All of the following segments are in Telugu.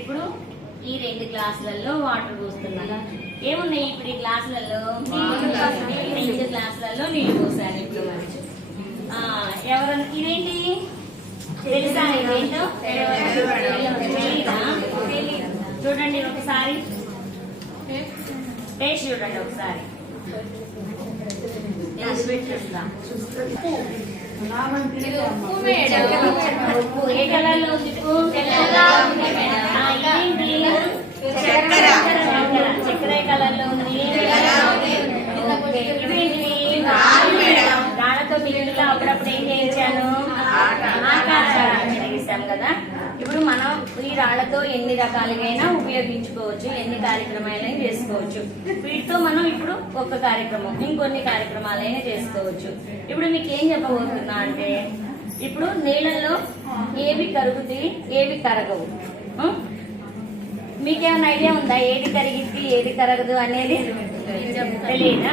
ఇప్పుడు ఈ 2 గ్లాసులలో వాటర్ పోస్తున్నా. ఏమున్నాయి ఇప్పుడు ఈ గ్లాసులలో? 2 గ్లాసులలో నీళ్లు పోసాను. ఇప్పుడు ఎవరన్నా ఇదేంటి తెలుసా? ఇదేంటో చూడండి ఒకసారి, టేస్ట్ చూడండి ఒకసారి. ఏ కలర్ లో ఉంది? చక్కెర కలర్ లో ఉంది. రాళ్లతో బిల్లులో అప్పుడప్పుడు ఏం చేయించాను? ఆకాశం కదా. ఇప్పుడు మనం ఈ రాళ్లతో ఎన్ని రకాలుగా ఉపయోగించుకోవచ్చు, ఎన్ని కార్యక్రమాలైనా చేసుకోవచ్చు. వీటితో మనం ఇప్పుడు ఒక కార్యక్రమం, ఇంకొన్ని కార్యక్రమాలైనా చేసుకోవచ్చు. ఇప్పుడు మీకు ఏం చెప్పబోతున్నా అంటే, ఇప్పుడు నీళ్ళల్లో ఏవి కరుగుతాయి, ఏవి కరగవు. మీకేమైనా ఐడియా ఉందా? ఏది కరిగిద్ది, ఏది కరగదు అనేది తెలియదా?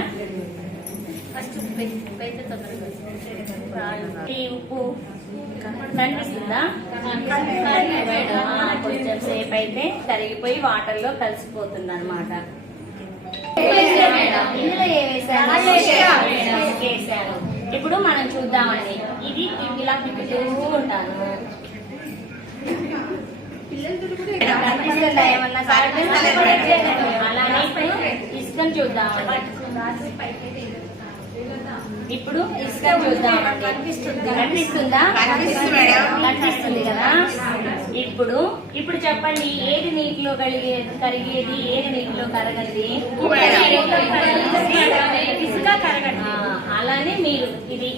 ఈ ఉప్పు కనిపిస్తుందా? కొంచెం సేపు అయితే కరిగిపోయి వాటర్ లో కలిసిపోతుంది అనమాట. ఇందులో వేసాను. ఇప్పుడు మనం చూద్దామండి. ఇది ఇలా తిప్పుతూ ఉంటాను. కనిపిస్తుందా ఏమన్నా? అలానే ఇసుకను చూద్దామండి. ఇప్పుడు ఇసుక చూద్దామండి. కనిపిస్తుందా? కనిపిస్తుంది కదా. ఇప్పుడు చెప్పండి, ఏది నీటిలో కరిగేది, ఏది నీటిలో కరగది? ఇసుక కరగదు. అలానే మీరు ఇది